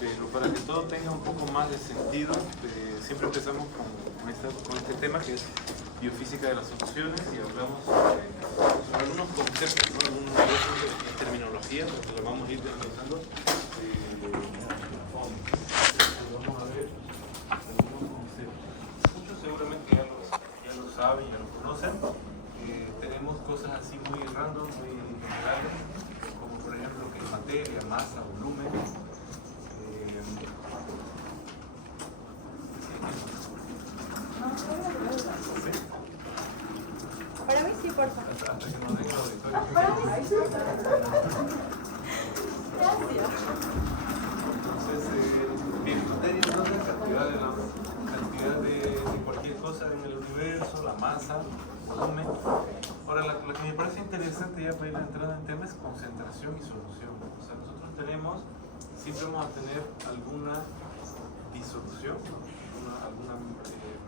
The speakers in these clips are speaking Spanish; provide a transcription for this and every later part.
pero para que todo tenga un poco más de sentido, siempre empezamos con este tema que es biofísica de las soluciones y hablamos sobre algunos conceptos, ¿no? Algunos de terminología, porque lo vamos a ir desglosando. Vamos a ver algunos conceptos. Muchos seguramente ya lo saben, ya lo conocen. Tenemos cosas así muy random, muy generales, como por ejemplo que es materia, masa, volumen. Para mí sí, por favor. Hasta que nos den el auditorio. Para mí sí. Entonces, bien, materia entonces cantidad de cualquier cosa en el universo, la masa, volumen. Ahora, lo que me parece interesante ya para ir entrando en temas es concentración y solución. O sea, nosotros siempre vamos a tener alguna disolución, alguna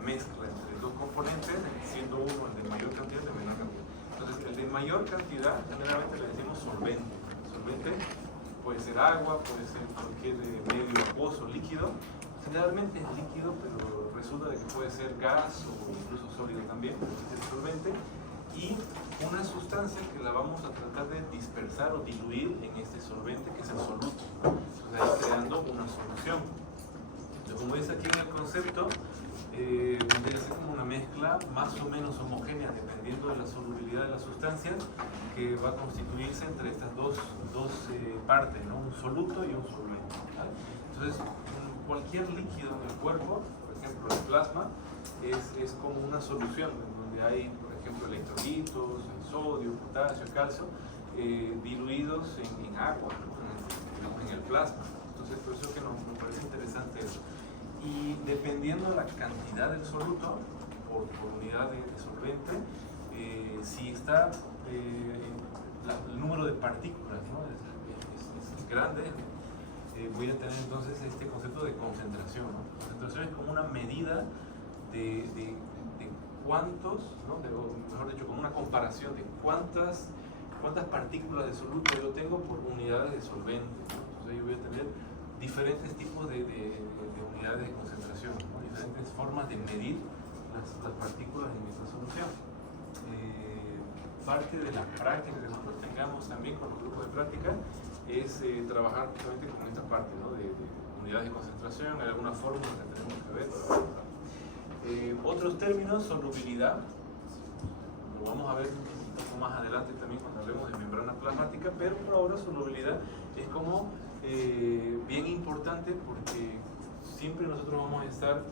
mezcla entre dos componentes, siendo uno el de mayor cantidad y el de menor cantidad. Entonces, el de mayor cantidad generalmente le decimos solvente. Solvente puede ser agua, puede ser cualquier medio acuoso, líquido. Generalmente es líquido, pero resulta de que puede ser gas o incluso sólido también, pero es el solvente. Y una sustancia que la vamos a tratar de dispersar o diluir en este solvente, que es el soluto. Entonces ahí creando una solución. Entonces, como dice aquí en el concepto, vendría a ser como una mezcla más o menos homogénea, dependiendo de la solubilidad de las sustancias, que va a constituirse entre estas dos partes, ¿no? Un soluto y un solvente, ¿vale? Entonces, cualquier líquido en el cuerpo, por ejemplo el plasma, es como una solución, en donde hay, por ejemplo, electrolitos, el sodio, potasio, calcio, diluidos en agua, ¿no? en el plasma. Entonces, por eso es que nos parece interesante eso. Y dependiendo de la cantidad del soluto, por unidad de solvente, si está el número de partículas, ¿no? es grande, voy a tener entonces este concepto de concentración, ¿no? Concentración es como una medida de cuántos, ¿no? O mejor dicho, como una comparación de cuántas partículas de soluto yo tengo por unidades de solvente, ¿no? Entonces yo voy a tener diferentes tipos de unidades de concentración, ¿no? Diferentes formas de medir las partículas en esta solución. Parte de la práctica que nosotros tengamos también con los grupos de práctica es trabajar justamente con esta parte, ¿no? de unidades de concentración, hay alguna fórmula que tenemos que ver. Otros términos, solubilidad, lo vamos a ver un poco más adelante también cuando hablemos de membrana plasmática, pero por ahora solubilidad es como bien importante porque siempre nosotros vamos a estar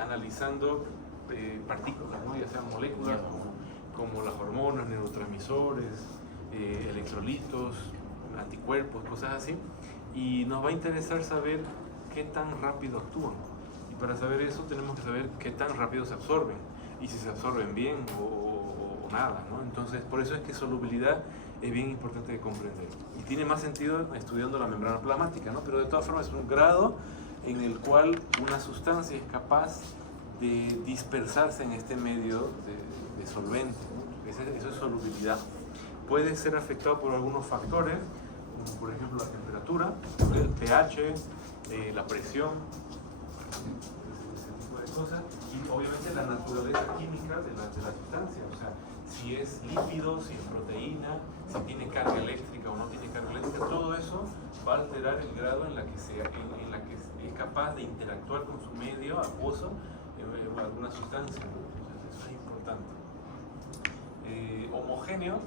analizando partículas, ¿no? Ya sean moléculas como las hormonas, neurotransmisores, electrolitos, anticuerpos, cosas así, y nos va a interesar saber qué tan rápido actúan. Y para saber eso tenemos que saber qué tan rápido se absorben y si se absorben bien o nada, ¿no? Entonces, por eso es que solubilidad es bien importante de comprender. Y tiene más sentido estudiando la membrana plasmática, ¿no? Pero de todas formas es un grado en el cual una sustancia es capaz de dispersarse en este medio de solvente, ¿no? Eso es solubilidad. Puede ser afectado por algunos factores, como por ejemplo la temperatura, el pH, la presión, ese tipo de cosas, y obviamente la naturaleza química de la sustancia, o sea, si es lípido, si es proteína, si tiene carga eléctrica o no tiene carga eléctrica, todo eso va a alterar el grado en la que es capaz de interactuar con su medio acuoso alguna sustancia, ¿no? Entonces eso es importante. Homogéneo,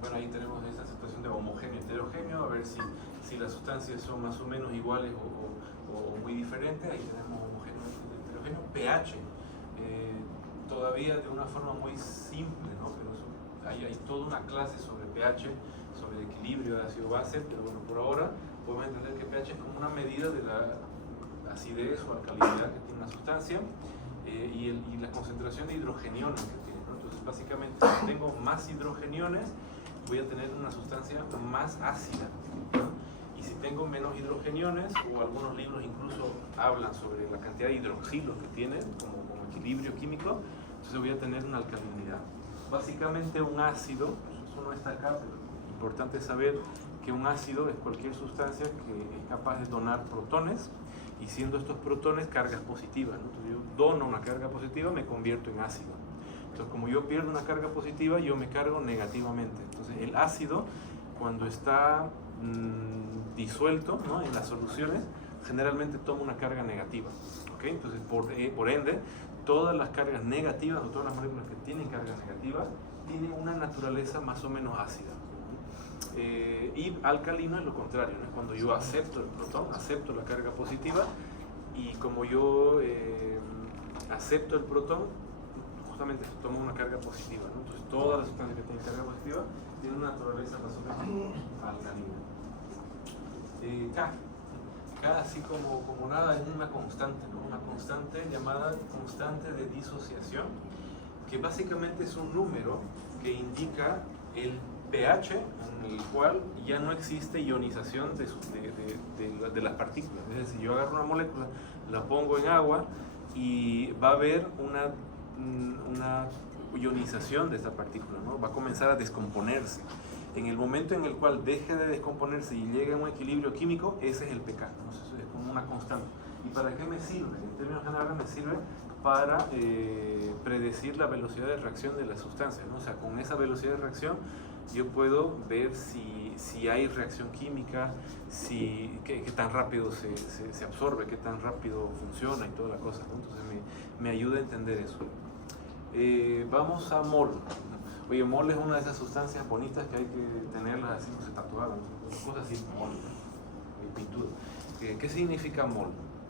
bueno, ahí tenemos esta situación de homogéneo y heterogéneo, a ver si las sustancias son más o menos iguales o muy diferentes. Ahí tenemos homogéneo y heterogéneo. pH, todavía de una forma muy simple, ¿no? Pero hay toda una clase sobre pH, sobre el equilibrio de ácido-base, pero bueno, por ahora podemos entender que pH es como una medida de la acidez o alcalinidad que tiene una sustancia y la concentración de hidrogeniones que tiene, ¿no? Entonces, básicamente, si tengo más hidrogeniones, voy a tener una sustancia más ácida, ¿no? Y si tengo menos hidrogeniones, o algunos libros incluso hablan sobre la cantidad de hidroxilos que tiene como equilibrio químico, entonces voy a tener una alcalinidad. Básicamente un ácido, eso no está acá, pero es importante saber que un ácido es cualquier sustancia que es capaz de donar protones, y siendo estos protones cargas positivas, ¿no? Entonces yo dono una carga positiva, me convierto en ácido. Entonces como yo pierdo una carga positiva, yo me cargo negativamente. Entonces el ácido, cuando está disuelto, ¿no?, en las soluciones, generalmente toma una carga negativa. ¿Okay? Entonces por ende, todas las cargas negativas, o todas las moléculas que tienen cargas negativas, tienen una naturaleza más o menos ácida. Y alcalino es lo contrario, ¿no? Es cuando yo acepto el protón, acepto la carga positiva, y como yo acepto el protón, justamente eso toma una carga positiva, ¿no? Entonces todas las sustancias que tienen carga positiva tienen una naturaleza más o menos alcalina. K, así como nada, es una constante, ¿no? Una constante llamada constante de disociación, que básicamente es un número que indica el pH en el cual ya no existe ionización de las partículas. Es decir, yo agarro una molécula, la pongo en agua y va a haber una ionización de esta partícula, ¿no? Va a comenzar a descomponerse. En el momento en el cual deje de descomponerse y llegue a un equilibrio químico, ese es el pK, ¿no? Eso es como una constante. ¿Y para qué me sirve? En términos generales me sirve para predecir la velocidad de reacción de las sustancias, ¿no? O sea, con esa velocidad de reacción yo puedo ver si hay reacción química, qué tan rápido se absorbe, qué tan rápido funciona y toda la cosa, ¿no? Entonces me ayuda a entender eso. Vamos a mol. Oye, mol es una de esas sustancias bonitas que hay que tenerlas así, no sé, tatuadas, ¿no? Cosas así, mol, pintura. ¿Qué significa mol?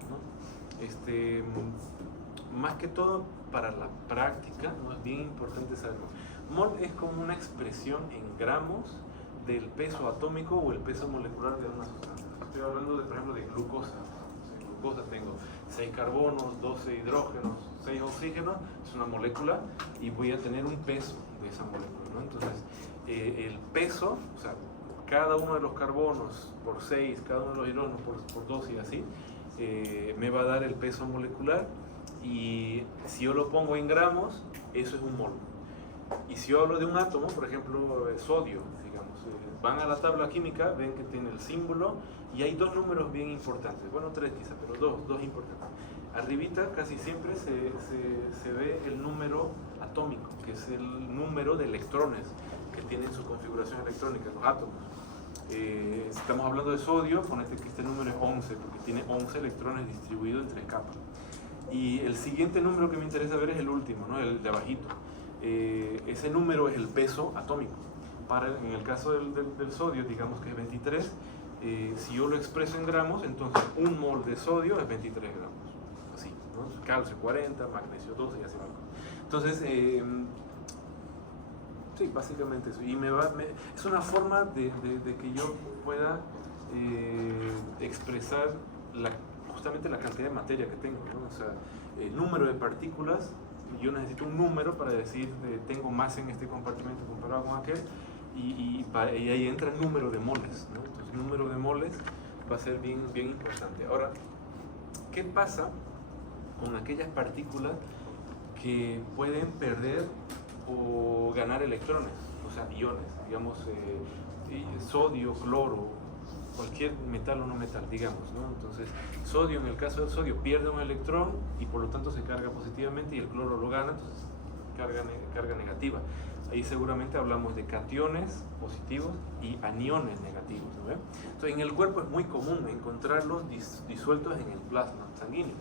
¿No? Más que todo para la práctica, ¿no? Es bien importante saberlo. Mol es como una expresión en gramos del peso atómico o el peso molecular de una sustancia. Estoy hablando, por ejemplo, de glucosa. En glucosa tengo 6 carbonos, 12 hidrógenos, 6 oxígenos, es una molécula, y voy a tener un peso de esa molécula, ¿no? Entonces, el peso, o sea, cada uno de los carbonos por 6, cada uno de los hidrógenos por 12 y así, me va a dar el peso molecular, y si yo lo pongo en gramos, eso es un mol. Y si yo hablo de un átomo, por ejemplo, sodio, digamos, van a la tabla química, ven que tiene el símbolo, y hay dos números bien importantes, bueno, 3 quizás, pero dos importantes. Arribita casi siempre se ve el número atómico, que es el número de electrones que tienen su configuración electrónica, los átomos. Si estamos hablando de sodio, ponete que este número es 11, porque tiene 11 electrones distribuidos en 3 capas. Y el siguiente número que me interesa ver es el último, ¿no? El de abajito. Ese número es el peso atómico. En el caso del sodio, digamos que es 23. Si yo lo expreso en gramos, entonces un mol de sodio es 23 gramos. Así, ¿no? Calcio 40, magnesio 12 y así va. Entonces, sí, básicamente eso. Y es una forma de que yo pueda expresar justamente la cantidad de materia que tengo, ¿no? O sea, el número de partículas. Yo necesito un número para decir tengo más en este compartimento comparado con aquel, y ahí entra el número de moles, ¿no? Entonces el número de moles va a ser bien importante. Ahora, ¿qué pasa con aquellas partículas que pueden perder o ganar electrones? O sea, iones, digamos, sodio, cloro, cualquier metal o no metal, digamos, ¿no? Entonces, sodio, en el caso del sodio, pierde un electrón y por lo tanto se carga positivamente, y el cloro lo gana, entonces carga negativa. Ahí seguramente hablamos de cationes positivos y aniones negativos, ¿no? Entonces, en el cuerpo es muy común encontrarlos disueltos en el plasma sanguíneo.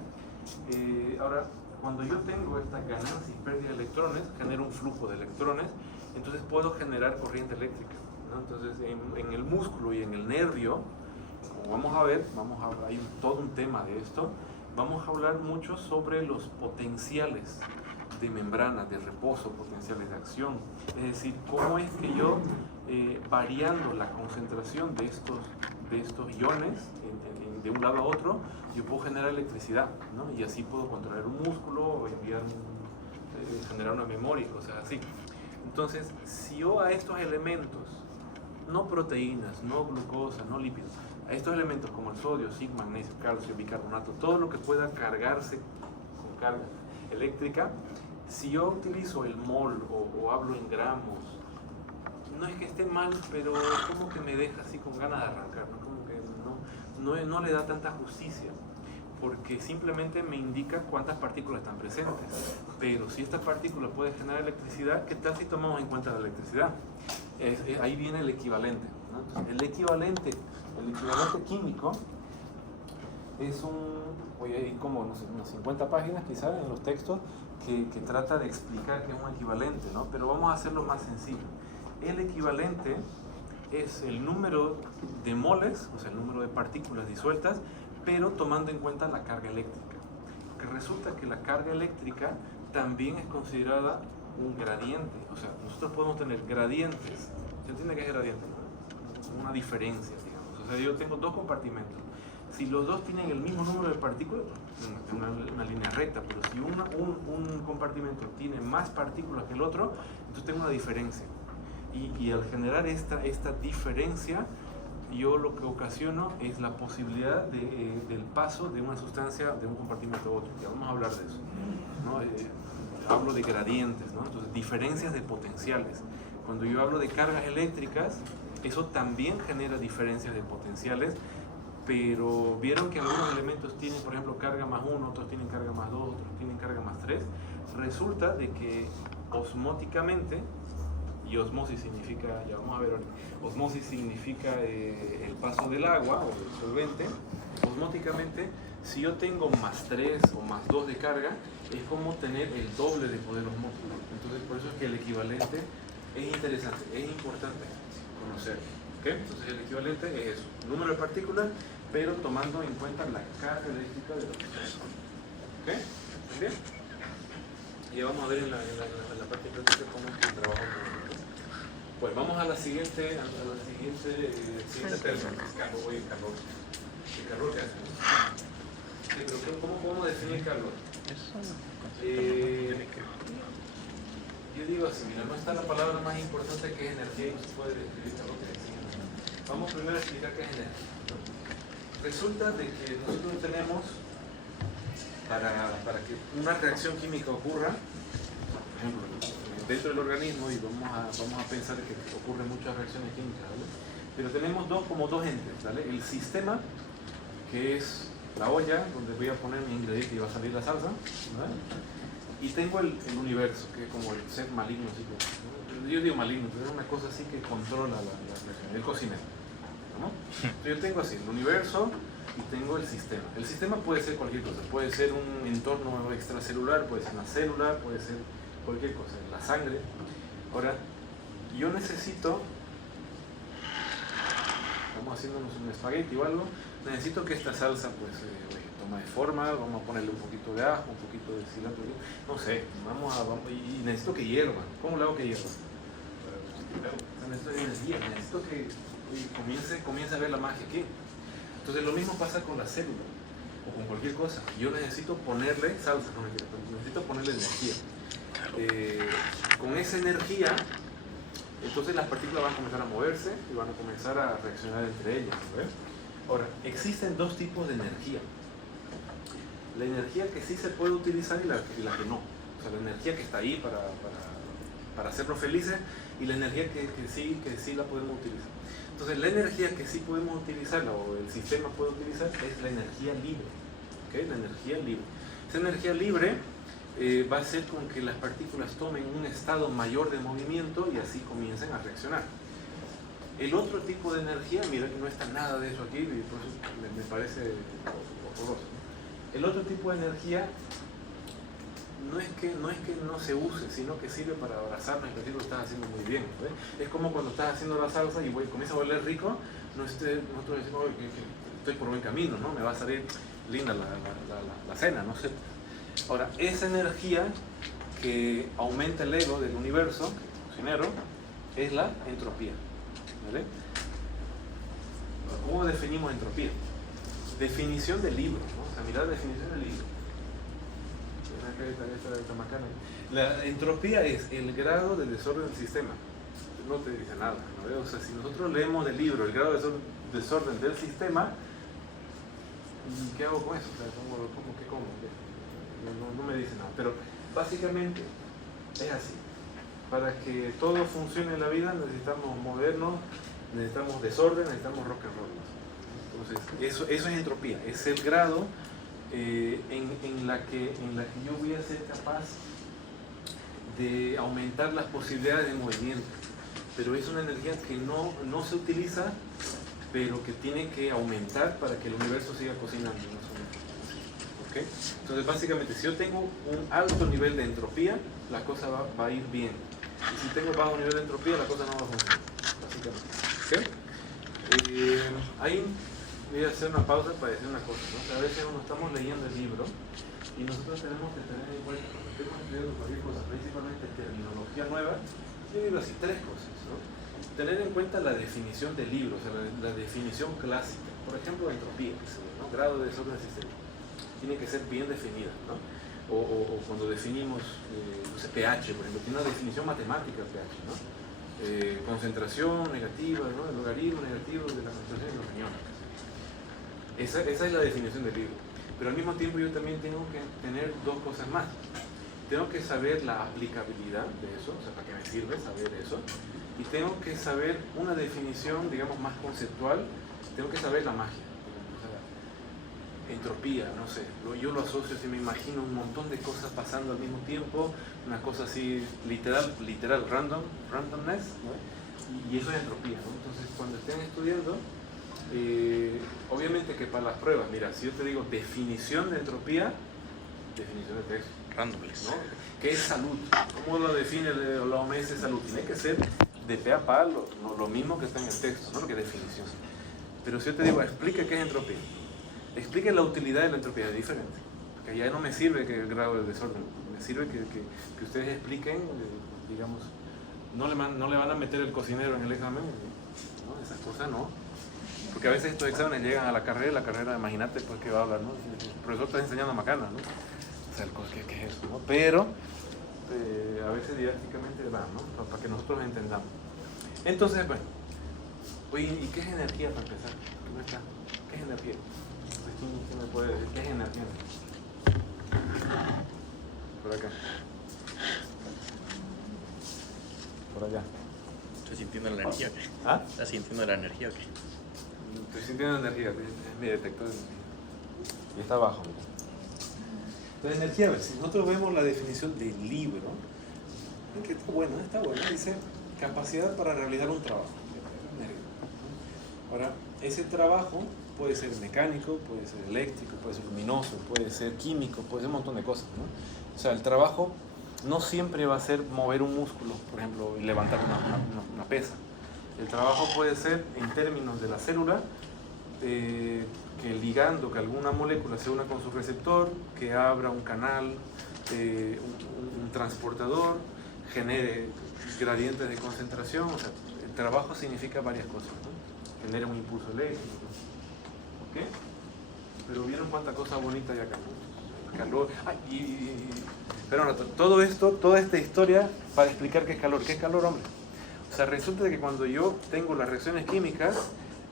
Ahora, cuando yo tengo esta ganancia y pérdida de electrones, genero un flujo de electrones, entonces puedo generar corriente eléctrica, ¿no? Entonces, en el músculo y en el nervio, como vamos a ver, hay todo un tema de esto, vamos a hablar mucho sobre los potenciales de membrana, de reposo, potenciales de acción. Es decir, cómo es que yo, variando la concentración de estos iones de un lado a otro, yo puedo generar electricidad, ¿no? Y así puedo controlar un músculo, o generar una memoria y cosas así. Entonces, si yo a estos elementos, no proteínas, no glucosa, no lípidos, a estos elementos como el sodio, zinc, magnesio, calcio, bicarbonato, todo lo que pueda cargarse con carga eléctrica, si yo utilizo el mol o hablo en gramos, no es que esté mal, pero como que me deja así con ganas de arrancar, ¿no? Como que no le da tanta justicia, porque simplemente me indica cuántas partículas están presentes. Pero si esta partícula puede generar electricidad, ¿qué tal si tomamos en cuenta la electricidad? Ahí viene el equivalente, ¿no? Entonces, el equivalente químico es hay como no sé, unas 50 páginas quizás en los textos que trata de explicar qué es un equivalente, ¿no? Pero vamos a hacerlo más sencillo. El equivalente es el número de moles, o sea, el número de partículas disueltas, pero tomando en cuenta la carga eléctrica. Porque resulta que la carga eléctrica también es considerada un gradiente. O sea, nosotros podemos tener gradientes. ¿Se entiende qué es gradiente? Una diferencia, digamos. O sea, yo tengo dos compartimentos. Si los dos tienen el mismo número de partículas, una línea recta, pero si un compartimento tiene más partículas que el otro, entonces tengo una diferencia. Y al generar esta diferencia, yo lo que ocasiono es la posibilidad del paso de una sustancia de un compartimento a otro. Ya vamos a hablar de eso, ¿no? Hablo de gradientes, ¿no? Entonces, diferencias de potenciales. Cuando yo hablo de cargas eléctricas, eso también genera diferencias de potenciales, pero vieron que algunos elementos tienen, por ejemplo, carga más 1, otros tienen carga más 2, otros tienen carga más 3. Resulta de que osmóticamente, y osmosis significa, ya vamos a ver ahora, osmosis significa el paso del agua o del solvente. Osmóticamente, si yo tengo más 3 o más 2 de carga, es como tener el doble de poder osmótico. Entonces, por eso es que el equivalente es interesante, es importante conocerlo. ¿Okay? Entonces, el equivalente es eso, número de partículas, pero tomando en cuenta la carga eléctrica de los sustancias. ¿Ok? ¿Bien? Y ya vamos a ver en la parte práctica cómo es que el trabajo. Pues vamos a la siguiente persona. Calor. ¿Qué calor que hace? Sí, pero ¿cómo podemos definir calor? Yo digo así, mira, no está la palabra más importante que es energía y no se puede describir calor que es. Vamos primero a explicar qué es energía. Resulta de que nosotros tenemos, para que una reacción química ocurra, por ejemplo, dentro del organismo, y vamos a pensar que ocurren muchas reacciones químicas, ¿vale? Pero tenemos como dos entes, ¿vale? El sistema, que es la olla donde voy a poner mi ingrediente y va a salir la salsa, ¿vale? Y tengo el universo, que es como el ser maligno, así que, ¿no? Yo digo maligno, pero es una cosa así que controla la reacción, el cocinero, ¿no? Entonces yo tengo así el universo y tengo el sistema. El sistema puede ser cualquier cosa, puede ser un entorno extracelular, puede ser una célula, puede ser cualquier cosa, la sangre. Ahora, yo necesito, estamos haciéndonos un espagueti o algo, necesito que esta salsa pues toma de forma, vamos a ponerle un poquito de ajo, un poquito de cilantro, no sé, y necesito que hierva. ¿Cómo le hago que hierva? Necesito energía, necesito que comience a ver la magia aquí. Entonces lo mismo pasa con la célula o con cualquier cosa. Yo necesito ponerle salsa, necesito ponerle energía. Con esa energía, entonces las partículas van a comenzar a moverse y van a comenzar a reaccionar entre ellas, ¿ves? Ahora, existen dos tipos de energía. La energía que sí se puede utilizar y la que no. O sea, la energía que está ahí para hacernos felices y la energía que sí la podemos utilizar. Entonces, la energía que sí podemos utilizar o el sistema puede utilizar es la energía libre. ¿Okay? La energía libre. Esa energía libre va a hacer con que las partículas tomen un estado mayor de movimiento y así comiencen a reaccionar. El otro tipo de energía, mira que no está nada de eso aquí, y por eso me parece horroroso. El otro tipo de energía no es que no se use, sino que sirve para abrazarnos y decir lo estás haciendo muy bien. ¿Ves? Es como cuando estás haciendo la salsa y comienza a oler rico, nosotros decimos que estoy por buen camino, ¿no? Me va a salir linda la cena, no sé. Ahora, esa energía que aumenta el ego del universo, cocinero, es la entropía. ¿Vale? ¿Cómo definimos entropía? Definición del libro, ¿no? O sea, mirad la definición del libro. La entropía es el grado de desorden del sistema. No te dice nada, ¿no? O sea, si nosotros leemos del libro el grado de desorden del sistema, ¿qué hago con eso? O sea, ¿cómo? No me dice nada. Pero básicamente es así. para que todo funcione en la vida necesitamos movernos, necesitamos desorden, necesitamos rock and roll. Entonces, eso es entropía, es el grado en la que yo voy a ser capaz de aumentar las posibilidades de movimiento. Pero es una energía que no se utiliza, pero que tiene que aumentar para que el universo siga cocinando. ¿Okay? Entonces, básicamente, si yo tengo un alto nivel de entropía, la cosa va a ir bien. Y si tengo bajo nivel de entropía, la cosa no va a funcionar. Básicamente. ¿Okay? Ahí voy a hacer una pausa para decir una cosa, ¿no? O sea, a veces uno estamos leyendo el libro y nosotros tenemos que tener en cuenta, cuando estemos estudiando cualquier cosa, principalmente terminología nueva, yo digo así, tres cosas, ¿no? Tener en cuenta la definición del libro, o sea, la definición clásica. Por ejemplo, entropía, ¿no? Grado de desorden sistémico. Tiene que ser bien definida, ¿no? O cuando definimos, no sé, pH, por ejemplo, tiene una definición matemática el pH, ¿no? Concentración negativa, ¿no? El logaritmo negativo de la concentración en los cañones. Esa es la definición del libro. Pero al mismo tiempo yo también tengo que tener dos cosas más. Tengo que saber la aplicabilidad de eso, o sea, para qué me sirve saber eso. Y tengo que saber una definición, digamos, más conceptual. Tengo que saber la magia. Entropía, no sé, yo lo asocio, si me imagino un montón de cosas pasando al mismo tiempo, una cosa así literal, randomness, ¿no? Y eso es entropía, ¿no? Entonces, cuando estén estudiando, obviamente que para las pruebas, mira, si yo te digo definición de entropía, definición de texto, randomness, ¿no? ¿Qué es salud? ¿Cómo lo define la OMS salud? Tiene que ser de pe a pa lo mismo que está en el texto, ¿no? Que definición. Pero si yo te digo, explica qué es entropía, explique la utilidad de la entropía, es diferente. Porque ya no me sirve que el grado de desorden, me sirve que ustedes expliquen, digamos, no le van a meter el cocinero en el examen, ¿no? Esas cosas no. Porque a veces estos exámenes llegan a la carrera, imagínate pues que va a hablar, ¿no? El profesor está enseñando macana, ¿no? O sea, ¿qué es eso, no? Pero a veces didácticamente va, ¿no? Para que nosotros entendamos. Entonces, bueno, oye, ¿y qué es energía para empezar? ¿Qué es energía? ¿Quién me puede decir qué es energía? Por acá. Por allá. ¿Estás sintiendo la energía o qué? ¿Ah? ¿Estás sintiendo la energía o qué? Estoy sintiendo energía, es mi detector de energía. Y está abajo, mira. Entonces, energía, a ver, si nosotros vemos la definición del libro, que está bueno, dice capacidad para realizar un trabajo. Ahora, ese trabajo puede ser mecánico, puede ser eléctrico, puede ser luminoso, puede ser químico, puede ser un montón de cosas, ¿no? O sea, el trabajo no siempre va a ser mover un músculo, por ejemplo, y levantar una pesa. El trabajo puede ser, en términos de la célula, que el ligando, que alguna molécula se una con su receptor, que abra un canal, un transportador, genere gradientes de concentración. O sea, el trabajo significa varias cosas, ¿no? Genera un impulso eléctrico, ¿no? ¿Ok? Pero vieron cuánta cosa bonita hay acá, ¿no? Calor. Pero no, todo esto, toda esta historia para explicar qué es calor. ¿Qué es calor, hombre? O sea, resulta de que cuando yo tengo las reacciones químicas,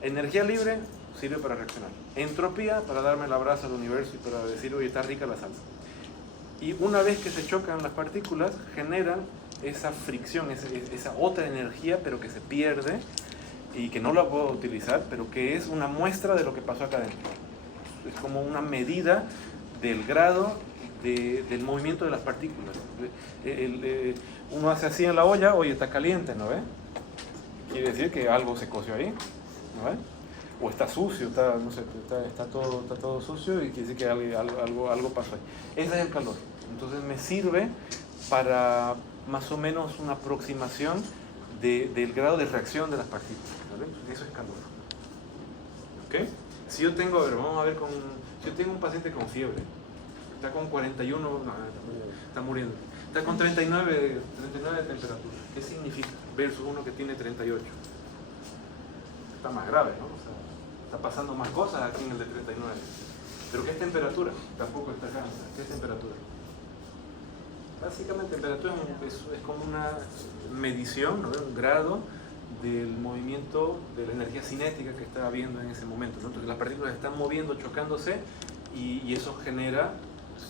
energía libre sirve para reaccionar. Entropía para darme el abrazo al universo y para decir, oye, está rica la salsa. Y una vez que se chocan las partículas, generan esa fricción, esa otra energía, pero que se pierde y que no la puedo utilizar, pero que es una muestra de lo que pasó acá adentro. Es como una medida del grado del movimiento de las partículas. Uno hace así en la olla, oye, está caliente, ¿no ve? Quiere decir que algo se coció ahí, ¿no ve? O está sucio, está todo sucio y quiere decir que algo pasó ahí. Ese es el calor. Entonces me sirve para más o menos una aproximación del grado de reacción de las partículas, ¿vale? Eso es calor. ¿Ok? Si yo tengo, vamos a ver, si yo tengo un paciente con fiebre, está con 41, no, está muriendo, está con 39 de temperatura. ¿Qué significa? Versus uno que tiene 38. Está más grave, ¿no? O sea, está pasando más cosas aquí en el de 39. ¿Pero qué es temperatura? Tampoco está acá. ¿Qué es temperatura? Básicamente, temperatura es como una medición, ¿no? Un grado del movimiento de la energía cinética que está habiendo en ese momento, ¿no? Entonces las partículas están moviendo, chocándose y eso genera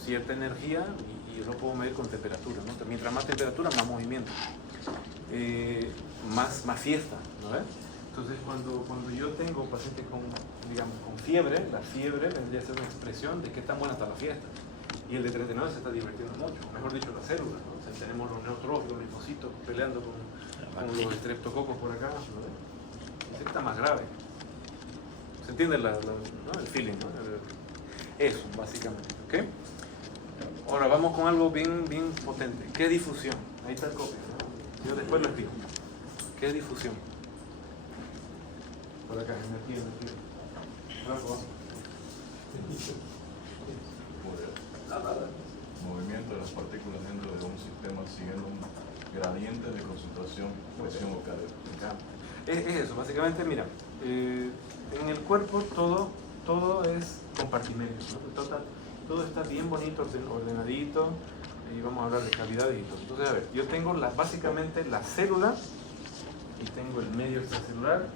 cierta energía y yo lo puedo medir con temperatura, ¿no? Mientras más temperatura, más movimiento, más fiesta, ¿no ves? Entonces, cuando yo tengo pacientes con, digamos, con fiebre, la fiebre vendría a ser una expresión de qué tan buena está la fiesta. Y el de 39 se está divirtiendo mucho, mejor dicho, las células, ¿no? O sea, tenemos los neutrófilos, los linfocitos peleando con los estreptococos por acá, ¿no ves? Ese está más grave. ¿Se entiende ¿no? El feeling, ¿no? Eso, básicamente, ¿ok? Ahora vamos con algo bien potente. ¿Qué es difusión? Ahí está el copia, ¿no? Yo después lo explico. ¿Qué es difusión? Por acá, energía. Movimiento de las partículas dentro de un sistema siguiendo un gradiente de concentración, presión o carga. Es eso, básicamente, mira, en el cuerpo todo es compartimentos, ¿no? Todo está bien bonito, ordenadito, y vamos a hablar de calidad y todo. Entonces, a ver, yo tengo básicamente la célula, y tengo el medio extracelular,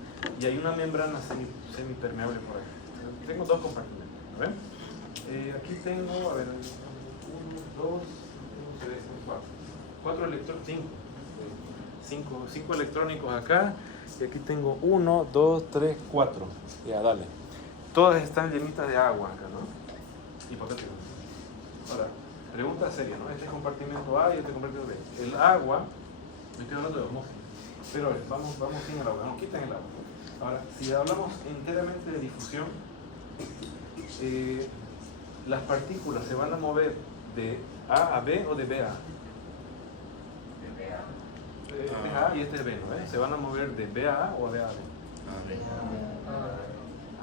y hay una membrana semipermeable por ahí. Tengo dos compartimentos, ¿ven? Aquí tengo, a ver, 1, 2, 3, 4 electrones, 5 electrónicos acá, y aquí tengo 1, 2, 3, 4. Ya, dale. Todas están llenitas de agua acá, ¿no? Y papel picante. Ahora, pregunta seria, ¿no? Este es compartimento A y este compartimento B. El agua, me estoy hablando de osmosis, pero a ver, vamos sin el agua, vamos, quiten el agua. Ahora, si hablamos enteramente de difusión, las partículas se van a mover de A a B o de B a A. Este es A y este es B, ¿no? Se van a mover de B a A o de A a B.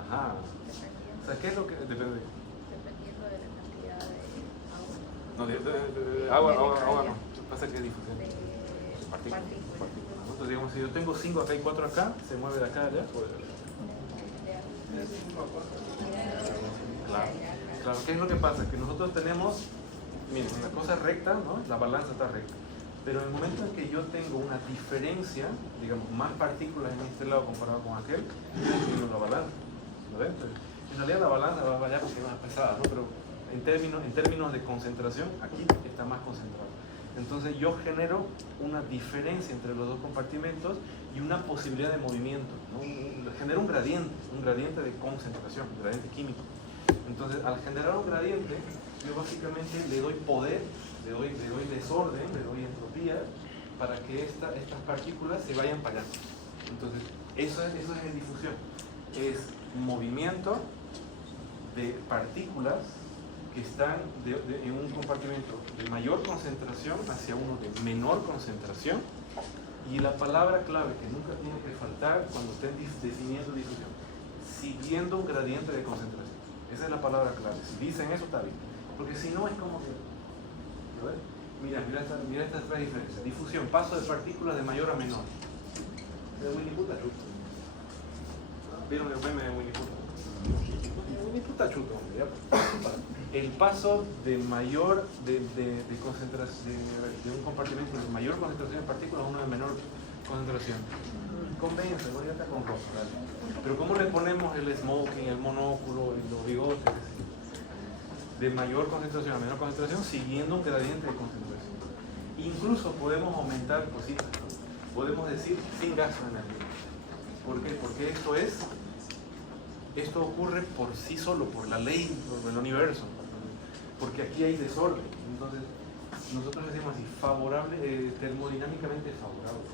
Ajá. O sea, ¿qué es lo que depende? Dependiendo de la cantidad de agua. No, de agua no. Lo que pasa es que es difusión. De Partículas. ¿No? Entonces, digamos, si yo tengo 5 acá y 4 acá, se mueve de acá a allá o de allá. Claro, ¿qué es lo que pasa? Que nosotros tenemos, miren, una cosa recta, ¿no? La balanza está recta. Pero en el momento en que yo tengo una diferencia, digamos, más partículas en este lado comparado con aquel, yo la balanza. ¿No ves? Entonces, en realidad la balanza va a variar porque es más pesada, ¿no? Pero en términos de concentración, aquí está más concentrado. Entonces yo genero una diferencia entre los dos compartimentos y una posibilidad de movimiento, ¿no? Genero un gradiente de concentración, un gradiente químico. Entonces, al generar un gradiente, yo básicamente le doy poder, le doy desorden, le doy entropía para que estas partículas se vayan para allá. Entonces, eso es difusión. Es movimiento de partículas que están en un compartimento de mayor concentración hacia uno de menor concentración. Y la palabra clave que nunca tiene que faltar cuando estén definiendo difusión, siguiendo un gradiente de concentración. Esa es la palabra clave. Si dicen eso, está bien. Porque si no, es como que... ¿lo ves? Mira estas tres diferencias. Difusión, paso de partículas de mayor a menor. De Winnie Pooh está chuto. ¿Vieron el meme de Winnie Pooh? Winnie Pooh está chuto, hombre. Ya. El paso de mayor de concentración, de un compartimento de mayor concentración de partículas a uno de menor concentración. Convence, ¿no? Ya está con rosa, ¿vale? Pero ¿cómo le ponemos el smoking, el monóculo, los bigotes? De mayor concentración a menor concentración, siguiendo un gradiente de concentración. Incluso podemos aumentar cositas, ¿no? Podemos decir sin gasto de energía. ¿Por qué? Porque esto ocurre por sí solo, por la ley del universo. Porque aquí hay desorden. Entonces, nosotros decimos así, favorable, termodinámicamente favorable.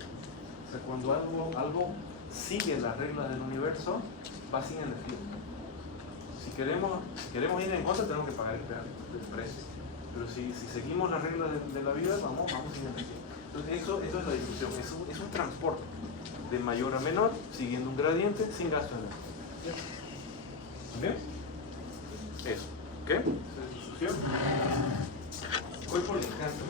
O sea, cuando algo sigue las reglas del universo, va sin energía. Si queremos ir en contra, tenemos que pagar el precio. Pero si seguimos las reglas de la vida, vamos sin energía. Entonces, eso es la difusión. Es un transporte de mayor a menor, siguiendo un gradiente, sin gasto de energía. ¿Bien? Eso. ¿Ok? Difusión. Voy por el encanto.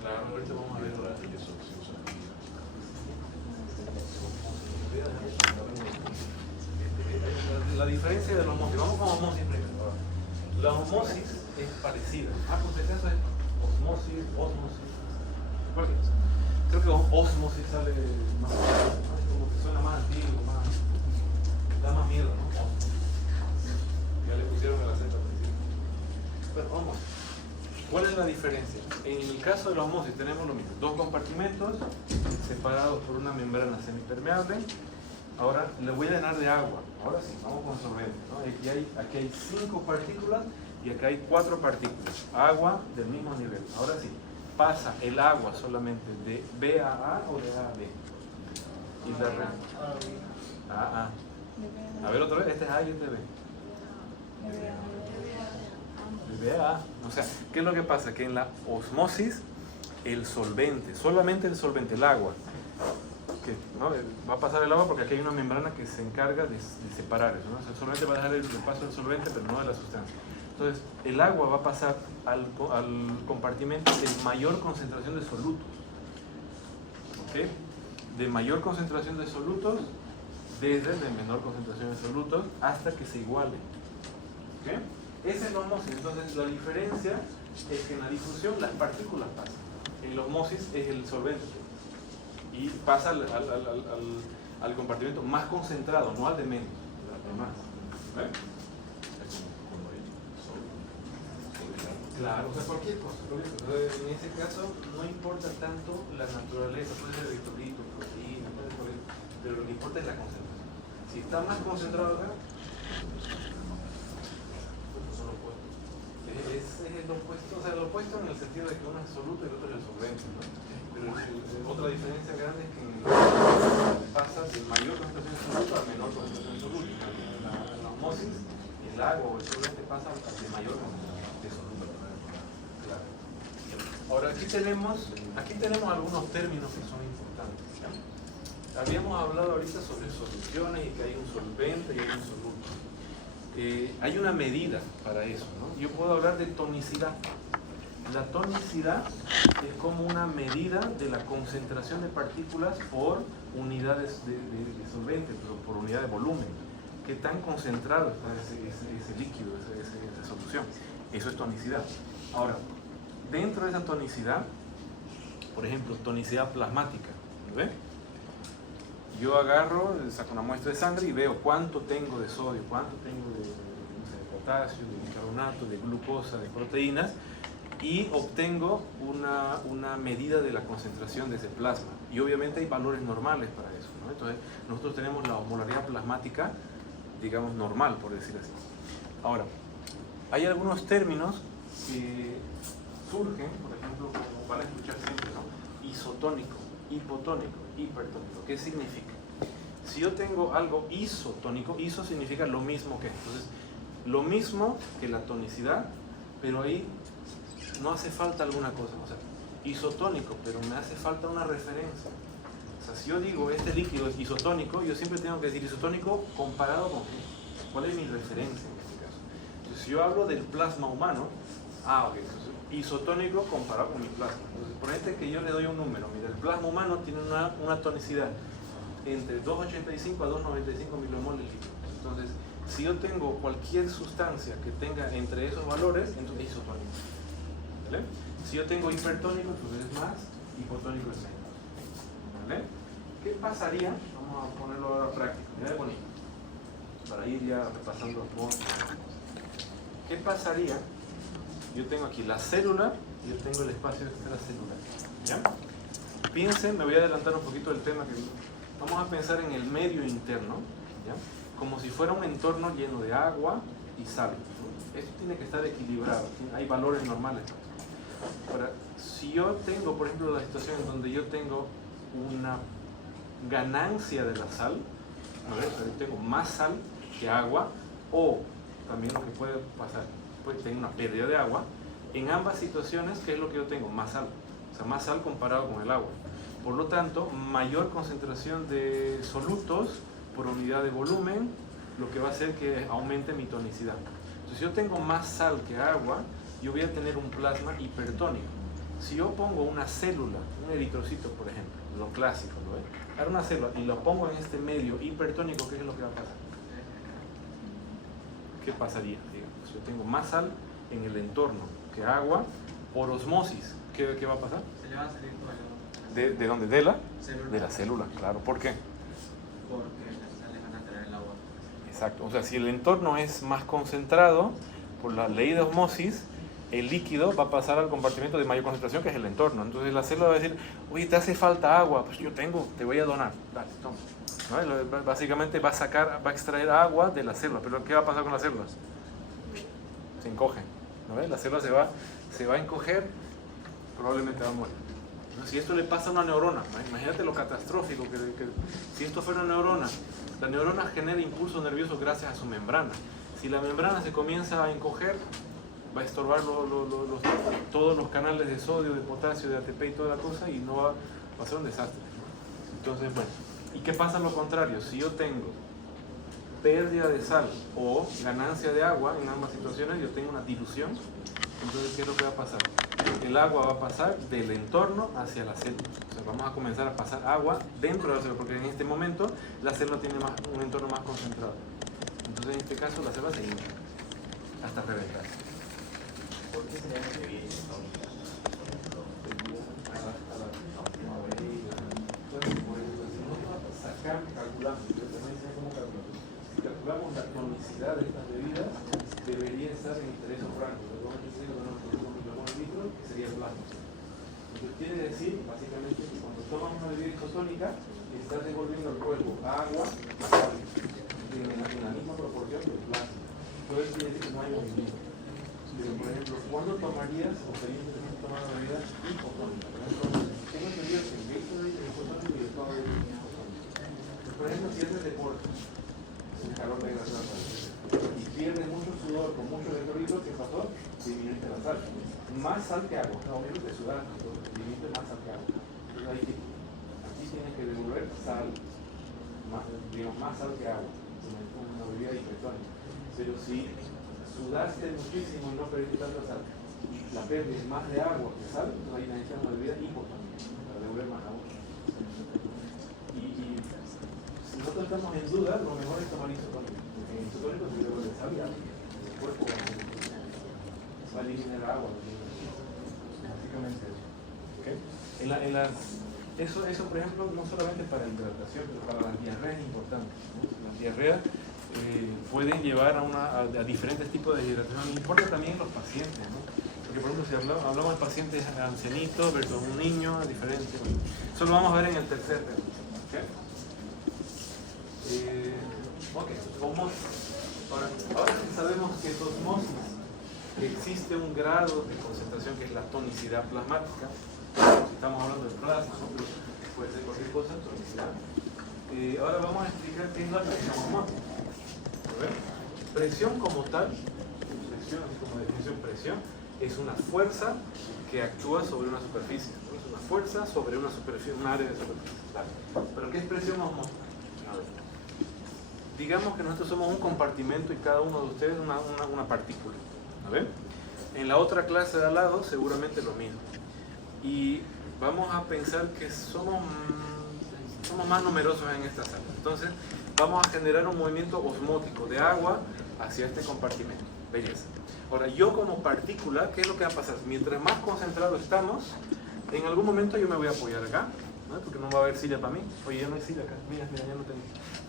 Claro, ahorita vamos a ver la diferencia de la osmosis. Vamos con osmosis primero. La osmosis es parecida. Por si acaso es osmosis. ¿Cuál es? Creo que osmosis sale más, como que suena más antiguo, más. Da más miedo, ¿no? Ya le pusieron el acento al principio. Pero vamos. ¿Cuál es la diferencia? En el caso de la osmosis tenemos lo mismo. Dos compartimentos separados por una membrana semipermeable. Ahora le voy a llenar de agua. Ahora sí, vamos con solvente, ¿no? Aquí hay 5 partículas y acá hay 4 partículas. Agua del mismo nivel. Ahora sí, pasa el agua solamente de B a A o de A a B. Y de A a A. A ver otra vez, este es A y este es B. De B a A. O sea, ¿qué es lo que pasa? Que en la osmosis el solvente, solamente el solvente, el agua, que ¿no? va a pasar el agua porque aquí hay una membrana que se encarga de separar eso, ¿no? O sea, el solvente va a dejar el paso del solvente, pero no de la sustancia. Entonces, el agua va a pasar al compartimento de mayor concentración de solutos. ¿Ok? De mayor concentración de solutos, desde de menor concentración de solutos, hasta que se igualen. ¿Ok? Esa es la osmosis. Entonces, la diferencia es que en la difusión las partículas pasan. En la osmosis es el solvente. Y pasa al compartimento más concentrado, no al de menos, al más. ¿Ve? Claro, o sea, cualquier cosa. En ese caso no importa tanto la naturaleza, puede ser electrolito, proteína, pero lo que importa es la concentración. Si está más concentrado acá, son opuestos. Es el opuesto, o sea, el opuesto en el sentido de que uno es soluto y el otro es el solvente, ¿no? Pero otra diferencia grande es que pasa de mayor concentración de soluto a menor concentración de soluto. En la osmosis, el agua o el solvente pasa de mayor concentración de soluto. Claro. Ahora aquí tenemos algunos términos que son importantes, ¿ya? Habíamos hablado ahorita sobre soluciones y que hay un solvente y hay un soluto. Hay una medida para eso, ¿no? Yo puedo hablar de tonicidad. La tonicidad es como una medida de la concentración de partículas por unidades de solvente, por unidad de volumen. Qué tan concentrado está ese líquido, esa solución. Eso es tonicidad. Ahora, dentro de esa tonicidad, por ejemplo, tonicidad plasmática, ¿ve? Yo agarro, saco una muestra de sangre y veo cuánto tengo de sodio, cuánto tengo de potasio, de bicarbonato, de glucosa, de proteínas, y obtengo una medida de la concentración de ese plasma. Y obviamente hay valores normales para eso, ¿no? Entonces, nosotros tenemos la osmolaridad plasmática, digamos, normal, por decir así. Ahora, hay algunos términos que surgen, por ejemplo, como van a escuchar siempre, ¿no? Isotónico, hipotónico, hipertónico. ¿Qué significa? Si yo tengo algo isotónico, iso significa lo mismo que. Entonces, lo mismo que la tonicidad, pero ahí no hace falta alguna cosa. O sea, isotónico, pero me hace falta una referencia. O sea, si yo digo este líquido es isotónico, yo siempre tengo que decir isotónico comparado con qué. ¿Cuál es mi referencia en este caso? Entonces, si yo hablo del plasma humano, ok, entonces, isotónico comparado con mi plasma. Entonces, por este que yo le doy un número, mira, el plasma humano tiene una tonicidad entre 2,85 a 2,95 milimoles líquidos. Entonces, si yo tengo cualquier sustancia que tenga entre esos valores, entonces es isotónico. ¿Vale? Si yo tengo hipertónico, entonces es más, hipotónico es menos. ¿Vale? ¿Qué pasaría? Vamos a ponerlo ahora práctico. Mira bonito. Para ir ya repasando los modos. ¿Qué pasaría? Yo tengo aquí la célula y yo tengo el espacio extracelular. ¿Ya? Piensen, me voy a adelantar un poquito del tema que vamos a pensar en el medio interno, ¿ya? Como si fuera un entorno lleno de agua y sal. Esto tiene que estar equilibrado, hay valores normales. Ahora, si yo tengo, por ejemplo, la situación en donde yo tengo una ganancia de la sal, yo tengo más sal que agua, o también lo que puede pasar, pues tengo una pérdida de agua. En ambas situaciones, ¿qué es lo que yo tengo? Más sal. O sea, más sal comparado con el agua. Por lo tanto, mayor concentración de solutos por unidad de volumen, lo que va a hacer que aumente mi tonicidad. Entonces, si yo tengo más sal que agua, yo voy a tener un plasma hipertónico. Si yo pongo una célula, un eritrocito, por ejemplo, lo clásico, ¿no? Ahora una célula y lo pongo en este medio hipertónico, ¿qué es lo que va a pasar? ¿Qué pasaría? Digamos, si yo tengo más sal en el entorno que agua, por osmosis, ¿qué va a pasar? Se le va a salir todo el agua. ¿De dónde? ¿De la? Célula. De la célula, claro. ¿Por qué? Porque las sales van a traer el agua. Exacto. O sea, si el entorno es más concentrado, por la ley de osmosis, el líquido va a pasar al compartimento de mayor concentración, que es el entorno. Entonces la célula va a decir, oye, te hace falta agua, pues yo tengo, te voy a donar. Dale, toma. ¿No? Básicamente va a extraer agua de la célula. Pero ¿qué va a pasar con las células? Se encogen. ¿No ves? La célula se va a encoger, probablemente va a morir. ¿No? Si esto le pasa a una neurona, imagínate lo catastrófico si esto fuera una neurona, la neurona genera impulsos nerviosos gracias a su membrana. Si la membrana se comienza a encoger, va a estorbar todos los canales de sodio, de potasio, de ATP y toda la cosa, y no va a ser un desastre, ¿no? Entonces, bueno, ¿y qué pasa lo contrario? Si yo tengo pérdida de sal o ganancia de agua, en ambas situaciones yo tengo una dilución, entonces ¿qué es lo que va a pasar? El agua va a pasar del entorno hacia la célula. O sea, vamos a comenzar a pasar agua dentro de la célula, porque en este momento la célula tiene un entorno más concentrado. Entonces en este caso la célula se hincha hasta reventar. ¿Por qué se llama bebida isónica? Calculamos, yo también sé cómo calculamos. Si calculamos la tonicidad de estas bebidas, debería estar entre esos rangos. Que sería el plasma. Entonces quiere decir, básicamente, que cuando tomas una bebida isotónica, estás devolviendo al cuerpo agua y sal en la misma proporción del plasma. Todo eso quiere decir que no hay movimiento. Pero, por ejemplo, ¿cuándo tomarías o sería interesante tomar una bebida hipotónica? Por ejemplo, tengo entendido que el Gatorade es hipotónico y el Powerade es hipotónico. Por ejemplo, si haces deporte, el calor de grasa y pierdes mucho sudor con mucho electrolitos, ¿qué pasó? Disminuiste la sal. Más sal que agua. No, obviamente sudar, disminuiste más sal que agua. Entonces aquí tienes que devolver sal, más sal que agua. Una bebida hipertónica. Pero si sudaste muchísimo y no perdiste tanta sal, y la pérdida es más de agua que sal, entonces ahí necesitas una bebida hipotónica para devolver más agua. Y si nosotros estamos en duda, lo mejor es tomar isotónico. Porque en isotónico se devuelve sal y agua. El cuerpo va a eliminar agua. Básicamente eso. ¿Okay? Eso, por ejemplo, no solamente para la hidratación, pero para las diarreas es importante, ¿no? Las diarreas pueden llevar a diferentes tipos de deshidratación. Importa también los pacientes, ¿no? Porque, por ejemplo, si hablamos de pacientes ancianitos versus un niño, es diferente. Eso lo vamos a ver en el tercer tema. ¿Okay? Osmosis. Ahora que sabemos que es osmosis, que existe un grado de concentración que es la tonicidad plasmática. Si estamos hablando de plasma, ¿no? Pero puede ser cualquier cosa, tonicidad. Ahora vamos a explicar qué es la presión osmótica. Presión como tal, presión, así como definición, presión, es una fuerza que actúa sobre una superficie. ¿No? Es una fuerza sobre una superficie, un área de superficie. Claro. ¿Pero qué es presión osmótica? Digamos que nosotros somos un compartimento y cada uno de ustedes una partícula. ¿Ven? En la otra clase de al lado seguramente lo mismo. Y vamos a pensar que somos más numerosos en esta sala. Entonces vamos a generar un movimiento osmótico de agua hacia este compartimento. Belleza. Ahora, yo como partícula, ¿qué es lo que va a pasar? Mientras más concentrado estamos, en algún momento yo me voy a apoyar acá, ¿no? Porque no va a haber silla para mí. Oye, ya no hay silla acá. Mira, ya no tengo.